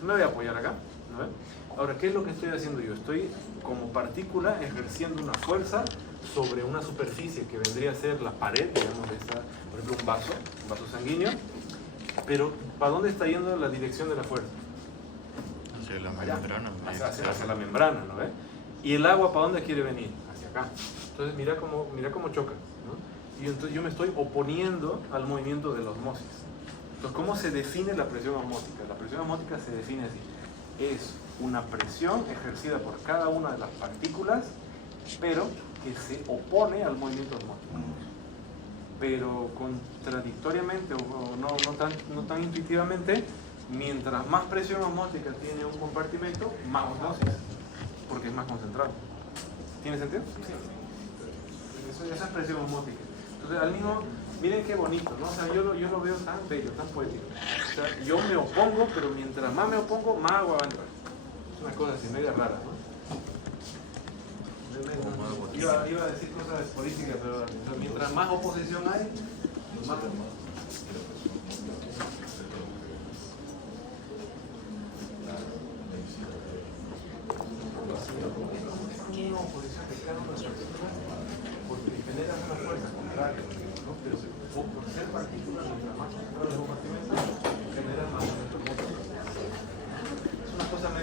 Me voy a apoyar acá, ¿no? Ahora, ¿qué es lo que estoy haciendo yo? Estoy como partícula ejerciendo una fuerza sobre una superficie que vendría a ser la pared, digamos, de esta, por ejemplo, un vaso sanguíneo. Pero, ¿para dónde está yendo la dirección de la fuerza? Hacia la membrana. Hacia la membrana, ¿no ves? ¿Y el agua para dónde quiere venir? Hacia acá. Entonces mira cómo choca, ¿no? Y entonces yo me estoy oponiendo al movimiento de la osmosis. Entonces, ¿cómo se define la presión osmótica? La presión osmótica se define así. Es una presión ejercida por cada una de las partículas, pero que se opone al movimiento osmótico. Pero contradictoriamente o no tan intuitivamente, mientras más presión osmótica tiene un compartimento, más osmosis, porque es más concentrado. ¿Tiene sentido? Sí. Esa es presión osmótica. Entonces, al mismo, miren qué bonito, ¿no? O sea, yo lo veo tan bello, tan poético. O sea, yo me opongo, pero mientras más me opongo, más agua va a entrar. Es una cosa así, media rara, ¿no? Iba a decir cosas políticas, pero mientras más oposición hay, más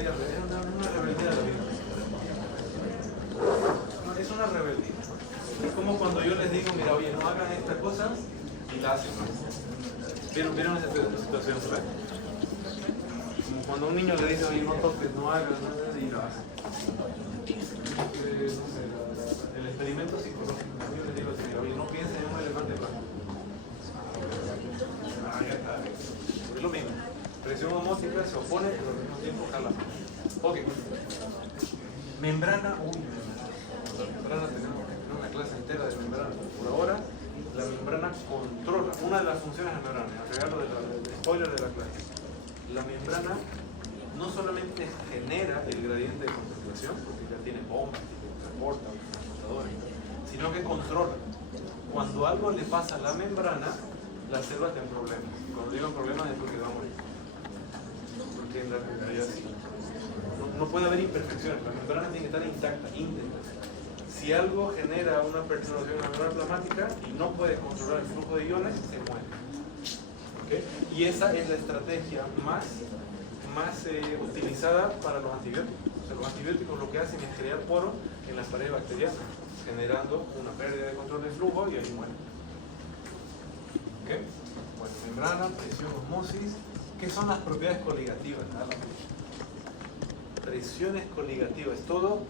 media rebeldía, es una rebeldía de la vida. No, es una rebeldía. Es como cuando yo les digo, mira, oye, no hagan estas cosas y la hacen. ¿Vieron esa situación? ¿Verdad? Como cuando a un niño le dice, oye, no toques, no hagas, y lo hace. No sé, el experimento psicológico. Yo les digo así, mira, oye, no pienses en un elefante blanco. Ya está. Es lo mismo. Presión osmótica se opone, pero al mismo tiempo jala. Ok. Membrana. Membrana tenemos una clase entera de membrana. Por ahora, la membrana controla. Una de las funciones de la membrana, a regalo del spoiler de la clase. La membrana no solamente genera el gradiente de concentración, porque ya tiene bombas, que transporta, transportadores, sino que controla. Cuando algo le pasa a la membrana, las células tienen problemas. Cuando digo problemas es porque va a morir. Porque en realidad sí. No puede haber imperfecciones. La membrana tiene que estar intacta, íntegra. Si algo genera una perturbación en la membrana plasmática y no puede controlar el flujo de iones, se muere. ¿Okay? Y esa es la estrategia más utilizada para los antibióticos. O sea, los antibióticos lo que hacen es crear poros en las paredes bacterianas, generando una pérdida de control de flujo y ahí muere. ¿Okay? Bueno, membrana, presión, osmosis. ¿Qué son las propiedades coligativas? Presiones coligativas. Es todo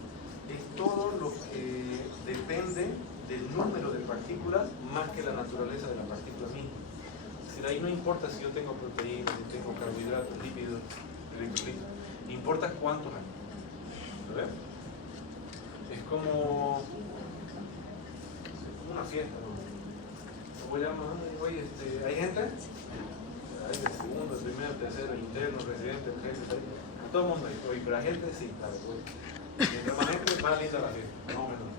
lo que depende del número de partículas más que la naturaleza de la partícula misma. Es decir, ahí no importa si yo tengo proteínas, si tengo carbohidratos, lípidos, electrolitos. Importa cuántos hay. ¿Verdad? Es como una fiesta, ¿no? Voy a llamar, oye, ¿hay gente? Hay de segundo, de primero, tercero, interno, residente, urgente, todo el mundo hay. Oye, pero hay gente sí, claro. Mientras más gente, más linda la fiesta. No, menos.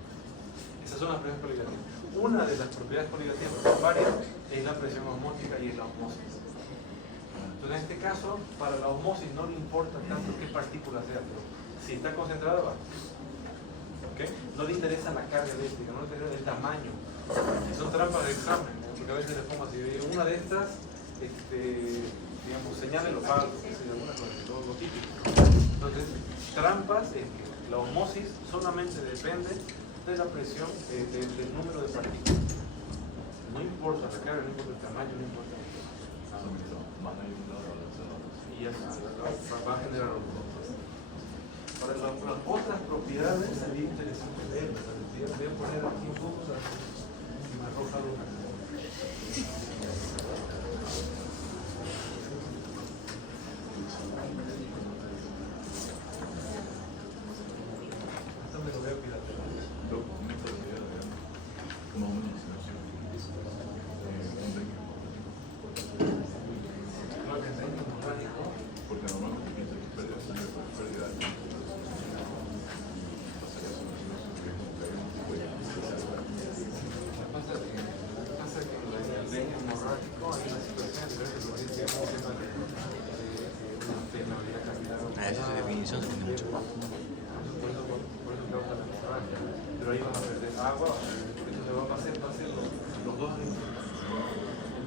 Esas son las propiedades coligativas. Una de las propiedades coligativas, varias, es la presión osmótica y es la osmosis. Entonces, en este caso, para la osmosis no le importa tanto qué partícula sea, pero si está concentrada, va. ¿Okay? No le interesa la carga eléctrica, no le interesa el tamaño. Y son trampas de examen, ¿no? Porque a veces les pongo así, una de estas, digamos, señale lo falso, alguna cosa, lo típico. Entonces, trampas es que la osmosis solamente depende de la presión, del número de partículas. No importa la carga, no importa el tamaño, no importa. Y ya va a generar algo. Para las otras propiedades sería interesante leerlas. Voy a poner aquí un poco y me arroja algo. Esto me lo voy a piratear. Porque normalmente piensa que pérdida de sangre por pérdida de Pasa que en el dengue hemorrágico hay una situación diferente porque es un tema de una permeabilidad capilar. Esa definición depende mucho. Por eso causa la hemorragia. Pero ahí van a perder agua, entonces va a ser los dos mismos.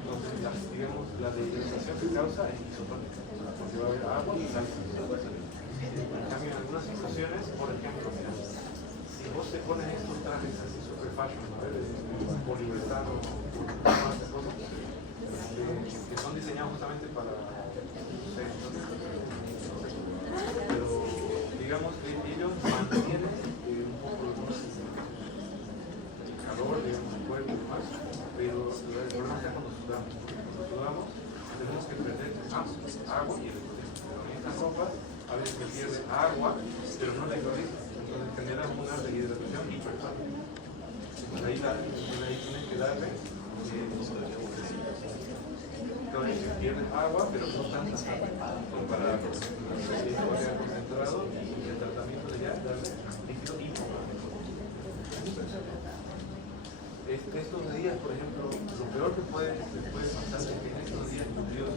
Entonces, digamos, la dehidratación que causa es isotónica, porque va a haber agua y sal. En cambio, en algunas situaciones, por ejemplo, mira, si vos te pones estos trajes así super fashion, poliuretano, que son diseñados justamente para, no sé, pero digamos que ellos mantienen un poco el calor, digamos, el cuerpo y demás, pero el problema está cuando sudamos. Cuando sudamos tenemos que perder agua y electrolitos. Pero en estas ropas a veces se pierde agua, pero no electrolitos. Entonces generan una deshidratación hipertónica. Pues ahí tienes que darle entonces pierdes agua, pero no tanta para que esto vaya concentrado y el tratamiento de ya darle líquido hipocalórico. Estos días, por ejemplo, lo peor que puede pasar es que en estos días lluviosos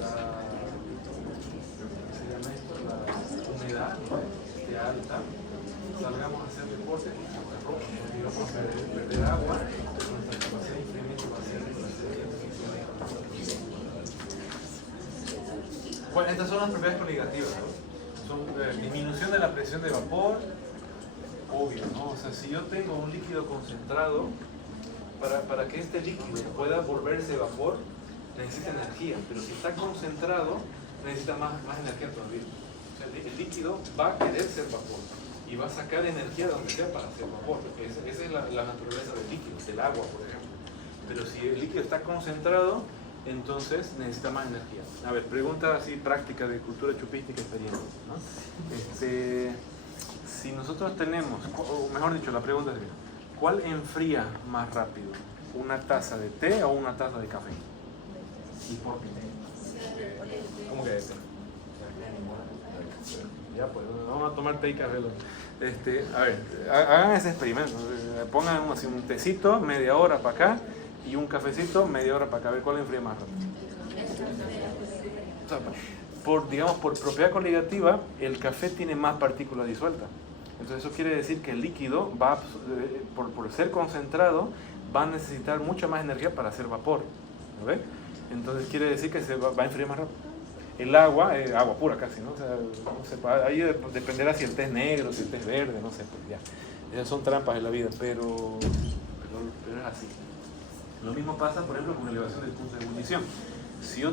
la humedad esté alta, salgamos a hacer deporte y vamos a perder agua, nuestra capacidad de enfriamiento va a ser Bueno, estas son las propiedades coligativas, ¿no? Son disminución de la presión de vapor, obvio, ¿no? O sea, si yo tengo un líquido concentrado, para que este líquido pueda volverse vapor, necesita energía, pero si está concentrado, necesita más energía todavía. O sea, el líquido va a querer ser vapor y va a sacar energía de donde sea para ser vapor. Esa es la naturaleza del líquido, del agua, por ejemplo. Pero si el líquido está concentrado, entonces necesita más energía. A ver, pregunta así práctica de cultura chupística experiencia, ¿no? Si nosotros tenemos, o mejor dicho, la pregunta es, ¿cuál enfría más rápido? ¿Una taza de té o una taza de café? ¿Y por qué? ¿Cómo que de té? Ya pues, vamos a tomar té y café. A ver, hagan ese experimento. Pongan así un tecito, media hora para acá, y un cafecito, media hora para acá. A ver cuál enfría más rápido. O sea, digamos, por propiedad coligativa, el café tiene más partículas disueltas. Entonces eso quiere decir que el líquido va, por ser concentrado, va a necesitar mucha más energía para hacer vapor. ¿No ves? Entonces quiere decir que se va a enfriar más rápido. El agua, agua pura casi, ¿no? O sea, no sé, ahí dependerá si el té es negro, si el té es verde, no sé, pues ya. Esas son trampas de la vida, pero es así. Lo mismo pasa, por ejemplo, con la elevación del punto de ebullición. Si yo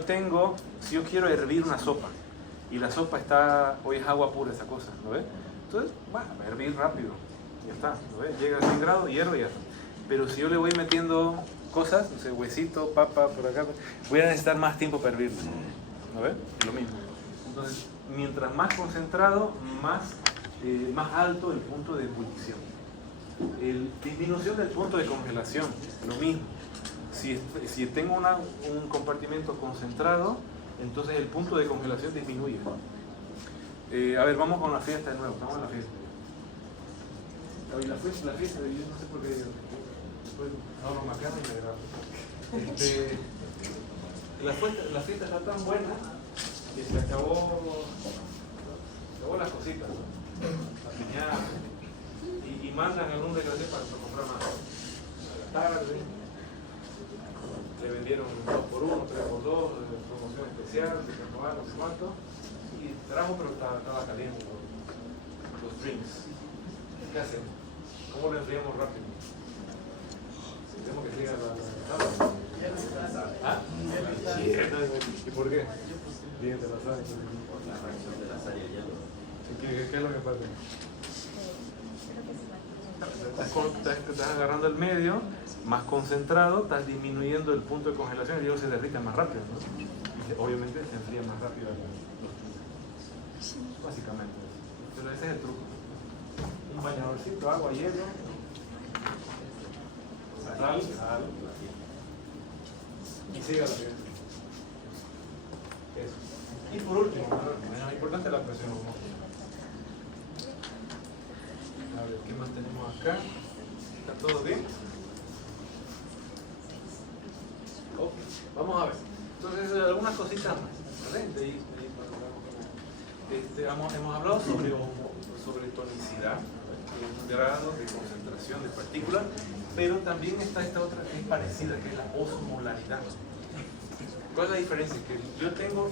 quiero hervir una sopa, y la sopa hoy es agua pura esa cosa, ¿no ves? Entonces, va a hervir rápido, ya está, ¿no ves? Llega a 100 grados, hierve y ya está. Pero si yo le voy metiendo cosas, no sé, huesito, papa, por acá, voy a necesitar más tiempo para hervirlo, ¿no ves? Lo mismo. Entonces, mientras más concentrado, más alto el punto de ebullición. Disminución del punto de congelación, lo mismo. Si tengo un compartimento concentrado, entonces el punto de congelación disminuye. A ver, vamos con la fiesta de nuevo. Estamos en la fiesta. La fiesta de yo no sé por qué. Después abro macana y me grabo. La fiesta está tan buena que se acabó las cositas, ¿no? La piñata. Y mandan algún desgraciado para comprar más. A la tarde. Le vendieron 2x1, 3x2, promoción especial, de carnaval, no sé cuánto. Y trajo, pero estaba caliente los drinks. ¿Qué hacemos? ¿Cómo lo enfriamos rápido? Tenemos que siga la ¿Ah? ¿Y por qué? Bien, te la sabes. ¿Qué es lo que pasa? Estás agarrando el medio, más concentrado, estás disminuyendo el punto de congelación y ellos se derriten más rápido, ¿no? Y obviamente se enfrían más rápido los tubos. Básicamente. Pero ese es el truco. Un bañadorcito, agua, hielo, sal, y siga la fiesta. Eso. Y por último, menos importante, la presión osmótica. A ver, ¿qué más tenemos acá? ¿Está todo bien? Ok, vamos a ver. Entonces, algunas cositas más. ¿Vale? Hemos hablado sobre tonicidad, un grado de concentración de partículas, pero también está esta otra que es parecida, que es la osmolaridad. ¿Cuál es la diferencia? Que yo tengo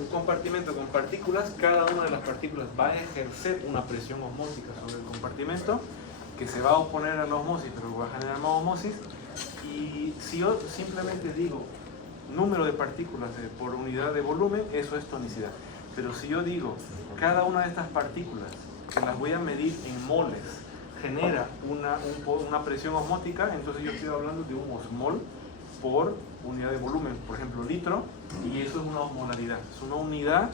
un compartimento con partículas, cada una de las partículas va a ejercer una presión osmótica sobre el compartimento que se va a oponer a la osmosis, pero va a generar más osmosis. Y si yo simplemente digo número de partículas por unidad de volumen, eso es tonicidad. Pero si yo digo cada una de estas partículas, que las voy a medir en moles, genera una presión osmótica, entonces yo estoy hablando de un osmol por unidad de volumen, por ejemplo litro, y eso es una osmolaridad, es una unidad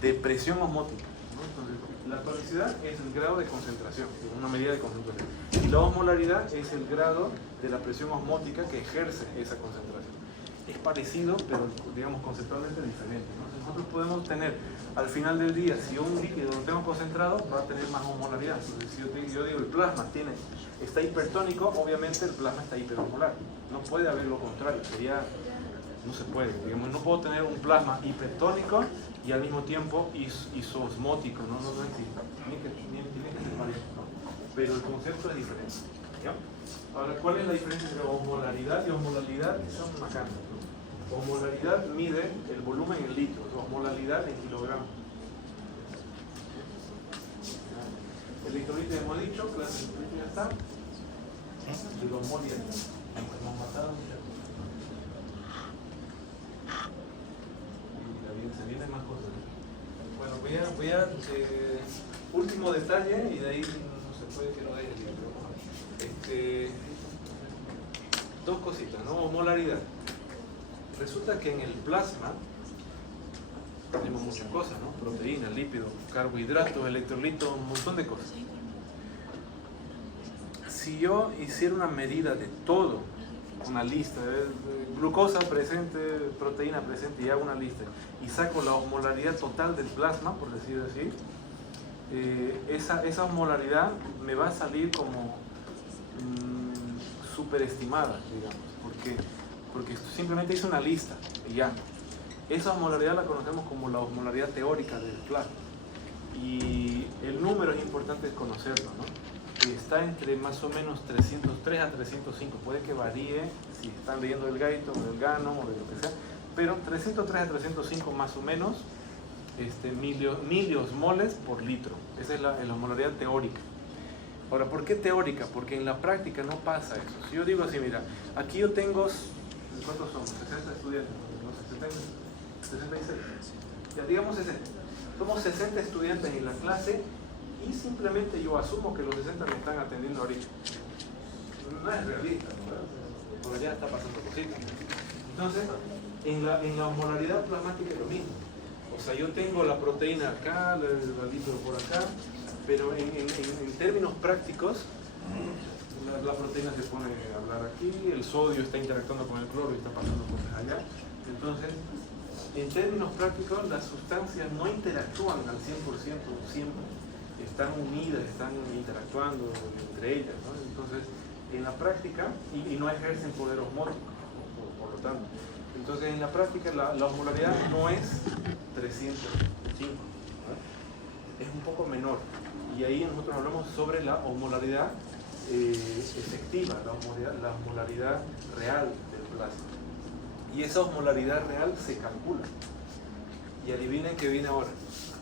de presión osmótica, ¿no? Entonces, la tonicidad es el grado de concentración, es una medida de concentración, y la osmolaridad es el grado de la presión osmótica que ejerce esa concentración. Es parecido, pero digamos conceptualmente diferente, ¿no? Nosotros podemos tener, al final del día, si un líquido lo tengo concentrado, va a tener más osmolaridad. Entonces, si yo digo el plasma está hipertónico, obviamente el plasma está hiperosmolar. No puede haber lo contrario, no se puede. Digamos, no puedo tener un plasma hipertónico y al mismo tiempo isoosmótico, no existe. Tiene que ser parejo, ¿no? Pero el concepto es diferente, ¿ya? Ahora, ¿cuál es la diferencia entre osmolaridad y osmolaridad? Son macanas, ¿no? Osmolaridad mide el volumen en litros, osmolaridad en kilogramos. Electrolito hemos dicho, clase de electrolito ya está. De los mol ya hemos matado. Y se vienen más cosas. Bueno, voy a último detalle y de ahí no se puede que no haya libro. Dos cositas, ¿no? Osmolaridad. Resulta que en el plasma tenemos muchas cosas, ¿no? Proteínas, lípidos, carbohidratos, electrolitos, un montón de cosas. Si yo hiciera una medida de todo, una lista, glucosa presente, proteína presente, y hago una lista, y saco la osmolaridad total del plasma, por decirlo así, esa osmolaridad me va a salir como superestimada, digamos, porque simplemente hice una lista y ya. Esa osmolaridad la conocemos como la osmolaridad teórica del plasma. Y el número es importante conocerlo, ¿no? Está entre más o menos 303 a 305. Puede que varíe si están leyendo del Guyton o del Gannon o de lo que sea, pero 303 a 305 más o menos miliosmoles por litro. Esa es la osmolaridad teórica. Ahora, ¿por qué teórica? Porque en la práctica no pasa eso. Si yo digo así, mira, aquí yo tengo, ¿cuántos somos? 60 estudiantes, ¿no? 66. Ya digamos 60. Somos 60 estudiantes en la clase y simplemente yo asumo que los 60 me están atendiendo ahorita. No es realista, ¿no? Porque ya está pasando cositas. Entonces, en la osmolaridad plasmática es lo mismo. O sea, yo tengo la proteína acá, el lípido por acá, pero en términos prácticos, la proteína se pone a hablar aquí, el sodio está interactuando con el cloro y está pasando cosas allá. Entonces, en términos prácticos, las sustancias no interactúan al 100% siempre. Están unidas, están interactuando entre ellas, ¿no? Entonces, en la práctica, y no ejercen poder osmótico, por lo tanto. Entonces, en la práctica, la osmolaridad no es 305, ¿no? Es un poco menor. Y ahí nosotros hablamos sobre la osmolaridad efectiva, la osmolaridad real del plasma. Y esa osmolaridad real se calcula. Y adivinen qué viene ahora,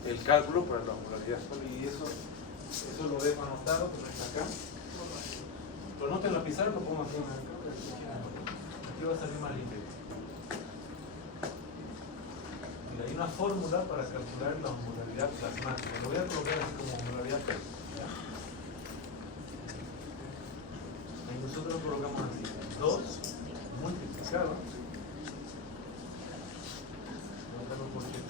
el cálculo para la osmolaridad. Y eso lo dejo anotado, que no está acá. Lo anoten en la pizarra, lo pongo aquí. Aquí va a salir más limpio. Mira, hay una fórmula para calcular la osmolaridad plasmática. Lo voy a colocar así como osmolaridad plasmática. Y nosotros lo colocamos así: 2 multiplicado por 7.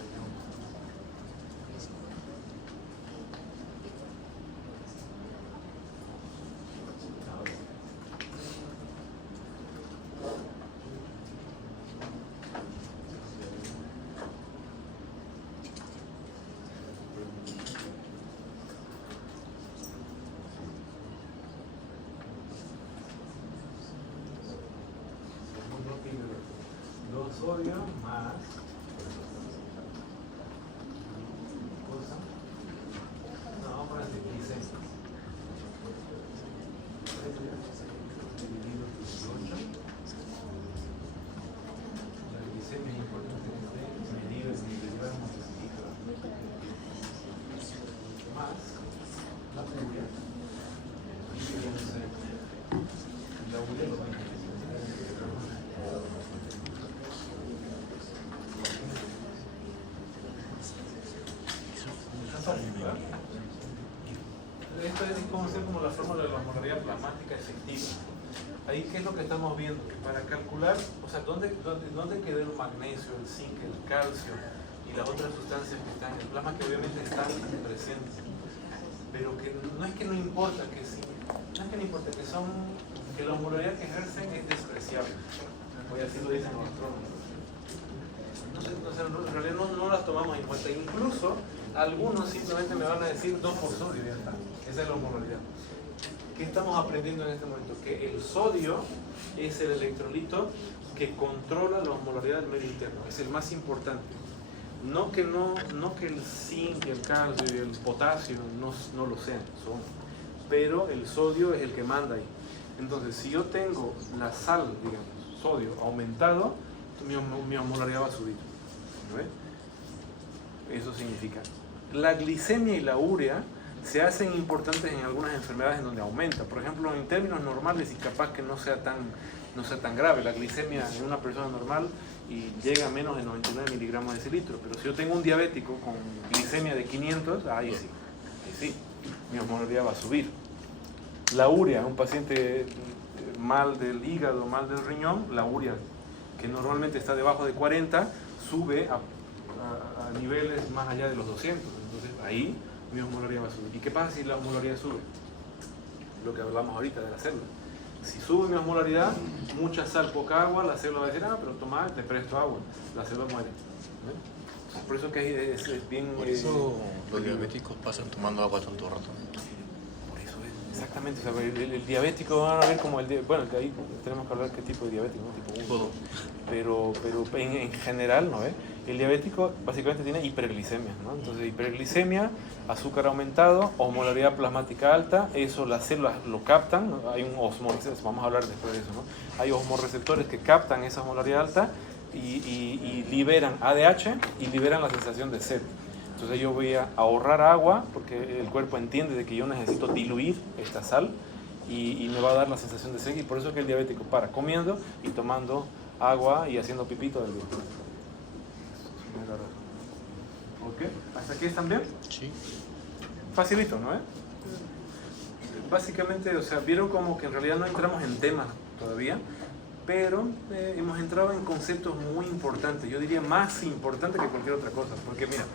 Sodio más cosa, no, vamos a poner así, glicemia dividido por 18. La glicemia es importante que esté medida en miligramos de litro, más la urea y la urea lo mismo. Esto es como la fórmula de la osmolaridad plasmática efectiva. Ahí, ¿qué es lo que estamos viendo? Para calcular, o sea, ¿dónde queda el magnesio, el zinc, el calcio y las otras sustancias que están en el plasma, que obviamente están presentes? Pero que no es que no importa, que sí, no es que no importa, que la osmolaridad que ejercen es despreciable. Hoy así lo dicen los astrónomos. Entonces, en realidad no las tomamos en cuenta. Incluso algunos simplemente me van a decir 2 por sodio, ya está. Esa es la osmolaridad. ¿Qué estamos aprendiendo en este momento? Que el sodio es el electrolito que controla la osmolaridad del medio interno. Es el más importante. No que el zinc, el calcio y el potasio no lo sean, pero el sodio es el que manda ahí. Entonces, si yo tengo la sal, digamos, sodio aumentado, mi osmolaridad va a subir. ¿No ves? Eso significa. La glicemia y la urea se hacen importantes en algunas enfermedades en donde aumenta. Por ejemplo, en términos normales y capaz que no sea tan grave. La glicemia en una persona normal y llega a menos de 99 miligramos de decilitro. Pero si yo tengo un diabético con glicemia de 500, ahí sí, mi osmolaridad va a subir. La urea, un paciente mal del hígado, mal del riñón, la urea que normalmente está debajo de 40, sube a niveles más allá de los 200. Entonces ahí mi osmolaridad va a subir. ¿Y qué pasa si la osmolaridad sube? Lo que hablamos ahorita de la célula. Si sube mi osmolaridad, mucha sal, poca agua, la célula va a decir, pero toma, te presto agua. La célula muere. Por eso que es bien... Por eso los diabéticos pasan tomando agua tanto rato. Por eso es, exactamente. O sea, el diabético van a ver como bueno, que ahí tenemos que hablar qué tipo de diabético, ¿no? Tipo 1. Pero en general, ¿no? El diabético básicamente tiene hiperglicemia, ¿no? Entonces, hiperglicemia, azúcar aumentado, osmolaridad plasmática alta, eso las células lo captan, ¿no? Hay un osmoreceptor, vamos a hablar después de eso, ¿no? Hay osmoreceptores que captan esa osmolaridad alta y liberan ADH y liberan la sensación de sed. Entonces yo voy a ahorrar agua porque el cuerpo entiende de que yo necesito diluir esta sal y me va a dar la sensación de sed, y por eso es que el diabético para comiendo y tomando agua y haciendo pipito del día. ¿Ok? ¿Hasta aquí están bien? Sí. Facilito, ¿no? Básicamente, o sea, vieron como que en realidad no entramos en temas todavía, pero hemos entrado en conceptos muy importantes, yo diría más importantes que cualquier otra cosa, porque mira,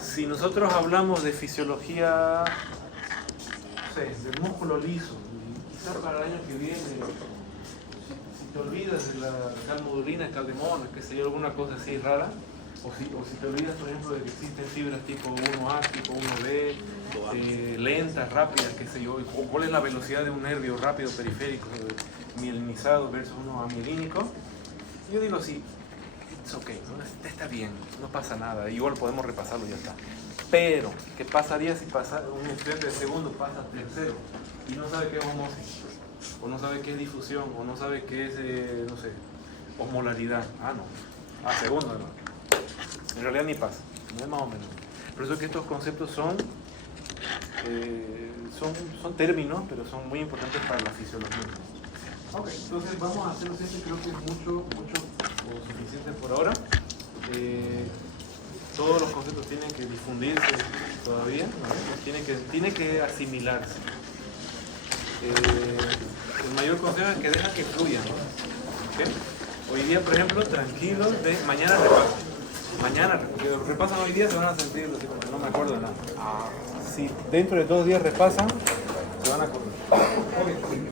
si nosotros hablamos de fisiología, no sé, del músculo liso, quizás para el año que viene, si te olvidas de la calmodulina, caldemona, qué sé yo, alguna cosa así rara, o si te olvidas, por ejemplo, de que existen fibras tipo 1A, tipo 1B, lentas, rápidas, qué sé yo, o cuál es la velocidad de un nervio rápido periférico, mielinizado versus uno amielínico, yo digo sí, it's okay, ¿no? Está bien, no pasa nada, igual podemos repasarlo y ya está. Pero, ¿qué pasaría si un estudiante de segundo pasa a tercero y no sabe qué es osmosis, o no sabe qué es difusión, o no sabe qué es, no sé, osmolaridad? No, a segundo además. En realidad ni pasa, no es más o menos. Por eso es que estos conceptos son términos, pero son muy importantes para la fisiología. Ok, entonces vamos a hacer lo siguiente, creo que es mucho o suficiente por ahora. Todos los conceptos tienen que difundirse todavía, ¿no? Tiene que asimilarse. El mayor consejo es que dejan que fluyan, ¿no? ¿Okay? Hoy día, por ejemplo, tranquilos, mañana repasan. Mañana, porque repasan hoy día, se van a sentir así como que no me acuerdo de nada. Si dentro de 2 días repasan, se van a acordar. Okay.